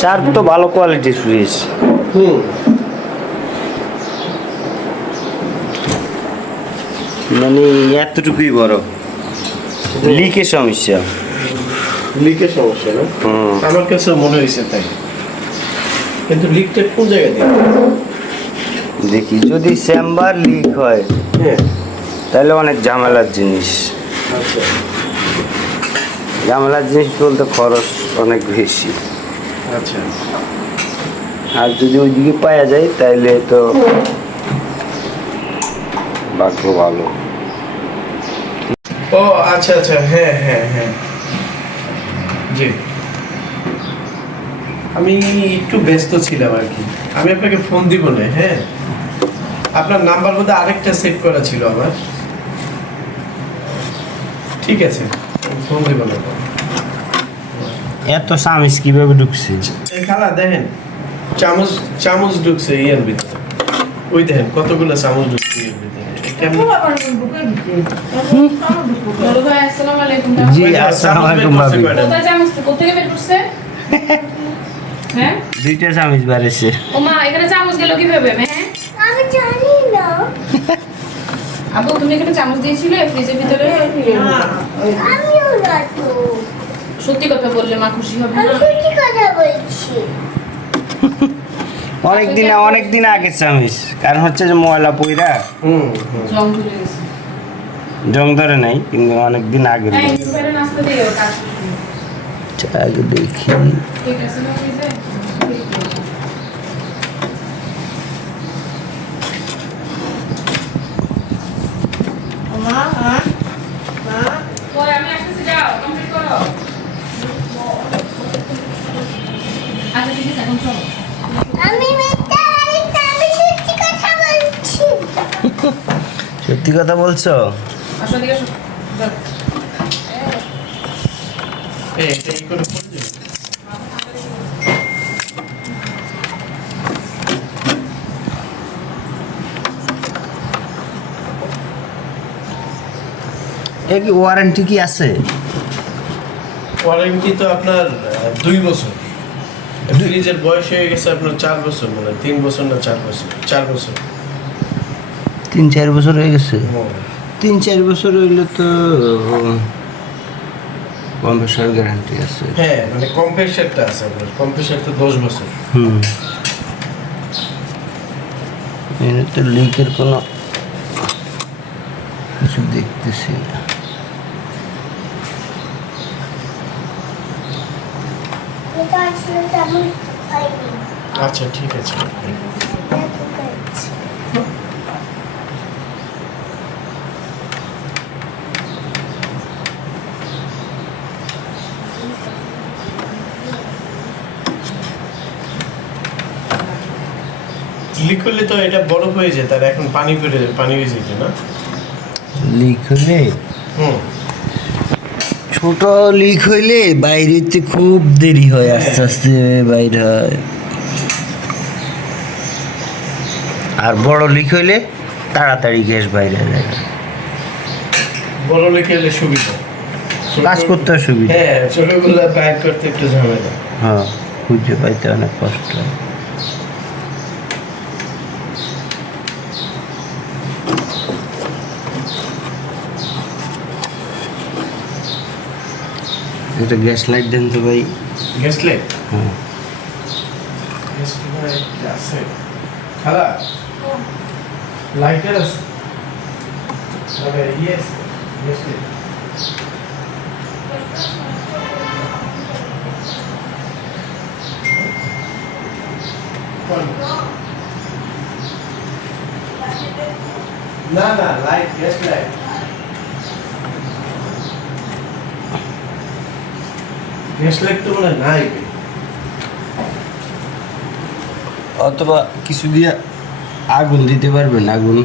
Shark তো ভালো কোয়ালিটির ফিশ। মানে এতটুকুই বড়। লিকের সমস্যা। লিকের সমস্যা না? আমার কাছে মনে হয়েছে তাই। কিন্তু লিকটা কোন জায়গায় দিয়ে? দেখি যদি চেম্বার লিক হয় হ্যাঁ, তাহলে অনেক ঝামেলার জিনিস। আচ্ছা ঝামেলার জিনিস বলতে খরচ অনেক বেশি। আচ্ছা। আর যদি ওইদিকে পাওয়া যায় তাহলে তো ভাগ্য ভালো। ও আচ্ছা আচ্ছা, হ্যাঁ হ্যাঁ হ্যাঁ, জি। আমি একটু ব্যস্ত ছিলাম আর কি, আমি আপনাকে ফোন দিব না। হ্যাঁ, আপনার নাম্বার মধ্যে আরেকটা সেভ করা ছিল আমার। ঠিক আছে, ফোন দিব না। এত সামিস কিভাবে ঢুকছে? এই খালা দেখেন, চামচ চামচ ঢুকছে ইয়ের ভিতরে। ওই দেখেন কতগুলো চামচ ঢুকছে ইয়ের ভিতরে। কেমন? জি আসসালামু আলাইকুম ভাবি। হ্যাঁ, দুইটা চামিচ বাড়েছে। ও মা, এখানে চামচ গেল কিভাবে? হ্যাঁ, আমি জানি না। আবু তুমি এখানে চামচ দিয়েছিলে ফ্রিজের ভিতরে? আমিও না তো। সত্যি কথা বললে মা খুশি হবে আমি না? সত্যি কথা বলছি। অনেক দিন আগে চামিচ, কারণ হচ্ছে যে ময়লা পইরা জং ধরে গেছে। জং ধরে নাই, কিন্তু অনেক দিন আগে। হ্যাঁ, একটু বাইরে নাস্তা দিও কাজ। আগে দেখি। ঠিক আছে না ফ্রিজে? ওই আমি আসতেছি, যাও কমপ্লিট করো। আচ্ছা ঠিক আছে, এখন চলো। আমি মিথ্যা বলি না, আমি সত্যি কথা বলছি। সত্যি কথা বলছো? আসো দিকে আসো। যাও। এই করে পড়ে যাবে। এ কি ওয়ারেন্টি কি আছে? ওয়ারেন্টি তো আপনার 2 বছর। ফ্রিজের বয়স হয়ে গেছে আপনার 4 বছর, মানে 3 বছর না 4 বছর, 4 বছর। 3-4 বছর হয়ে গেছে। 3-4 বছর হইলে তো কম্প্রেসার গ্যারান্টি আছে। হ্যাঁ, মানে কম্প্রেসারটা আছে আপনার, কম্প্রেসার তো 10 বছর। এনে তো লিকের কোনো কিছু দেখতেছি না। এটা আসলে তেমন হয়নি। আচ্ছা ঠিক আছে। দেখো কাছে। লিক করলে তো এটা বরফ হয়ে যায়, তার এখন পানি হয়ে যেত না। লিক হলে, ছোট লিক হইলে বাইরেতে খুব দেরি হয়, আস্তে আস্তে বাইর হয়। আর বড় লিক হইলে তাড়াতাড়ি গ্যাস বাইরে যায়। বড় লিক হলে সুবিধা, কাজ করতে সুবিধা। হ্যাঁ, ছোটগুলো বাইর করতে একটু ঝামেলা। হ্যাঁ, খুঁজে পাইতে অনেক কষ্ট হয়। এটা গ্যাস লাইট দেন তো ভাই। Gas light? হ্যাঁ, গ্যাস লাইট আছে খালা? লাইটার আছে? আরে ইয়েস, গ্যাস লাইট। না না, light, gas light. Gas light তো মনে হয় নাই। অথবা কিছু দিয়ে আগুন দিতে পারবেন, আগুন